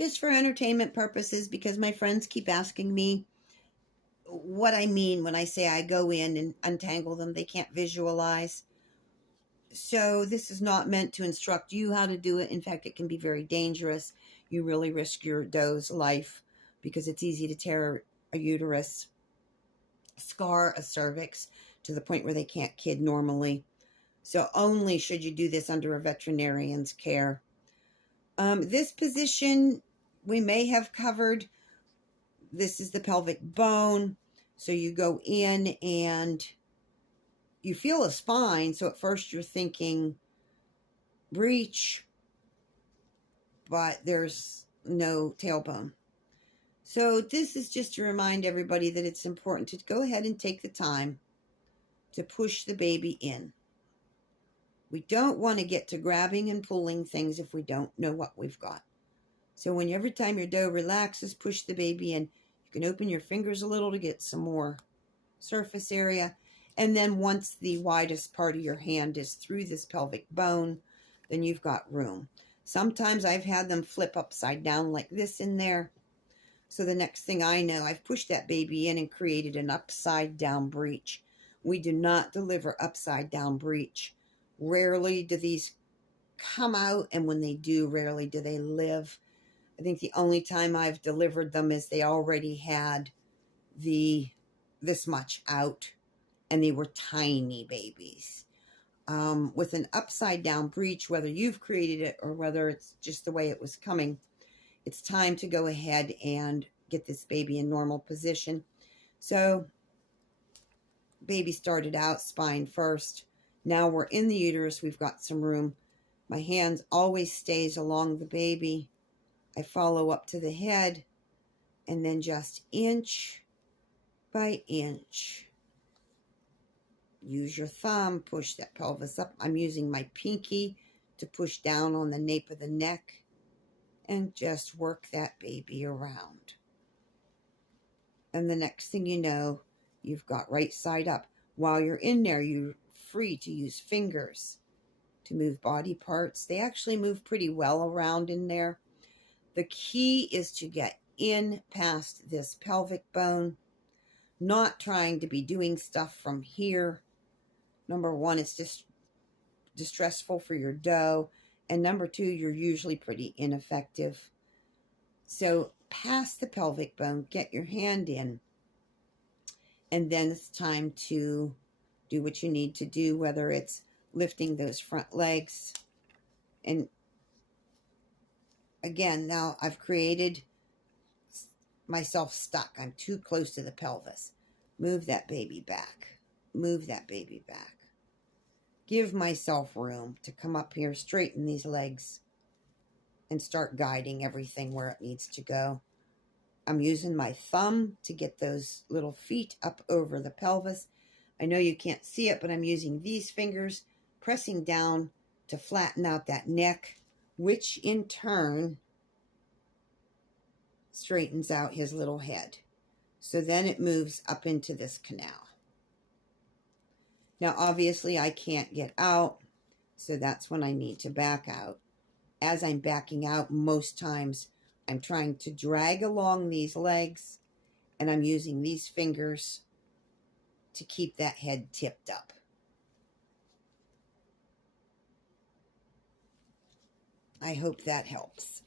just for entertainment purposes, because my friends keep asking me what I mean when I say I go in and untangle them. They can't visualize. So this is not meant to instruct you how to do it. In fact, it can be very dangerous. You really risk your doe's life because it's easy to tear a uterus, scar a cervix to the point where they can't kid normally. So only should you do this under a veterinarian's care. This position we may have covered. This is the pelvic bone. So you go in and you feel a spine. So at first you're thinking breech, but there's no tailbone. So this is just to remind everybody that it's important to go ahead and take the time to push the baby in. We don't want to get to grabbing and pulling things if we don't know what we've got. So every time your doe relaxes, push the baby in. You can open your fingers a little to get some more surface area. And then once the widest part of your hand is through this pelvic bone, then you've got room. Sometimes I've had them flip upside down like this in there. So the next thing I know, I've pushed that baby in and created an upside down breech. We do not deliver upside down breech. Rarely do these come out, and when they do, rarely do they live. I think the only time I've delivered them is they already had this much out, and they were tiny babies. With an upside down breech, whether you've created it or whether it's just the way it was coming, it's time to go ahead and get this baby in normal position. So baby started out spine first. Now we're in the uterus. We've got some room. My hand always stays along the baby. I follow up to the head and then just inch by inch. Use your thumb, push that pelvis up. I'm using my pinky to push down on the nape of the neck and just work that baby around. And the next thing you know, you've got right side up. While you're in there, you're free to use fingers to move body parts. They actually move pretty well around in there. The key is to get in past this pelvic bone, not trying to be doing stuff from here. Number one, it's just distressful for your doe. And number two, you're usually pretty ineffective. So past the pelvic bone, get your hand in. And then it's time to do what you need to do, whether it's lifting those front legs. And again, now I've created myself stuck. I'm too close to the pelvis. Move that baby back. Move that baby back. Give myself room to come up here, straighten these legs, and start guiding everything where it needs to go. I'm using my thumb to get those little feet up over the pelvis. I know you can't see it, but I'm using these fingers, pressing down to flatten out that neck, which in turn straightens out his little head. So then it moves up into this canal. Now, obviously, I can't get out, so that's when I need to back out. As I'm backing out, most times, I'm trying to drag along these legs, and I'm using these fingers to keep that head tipped up. I hope that helps.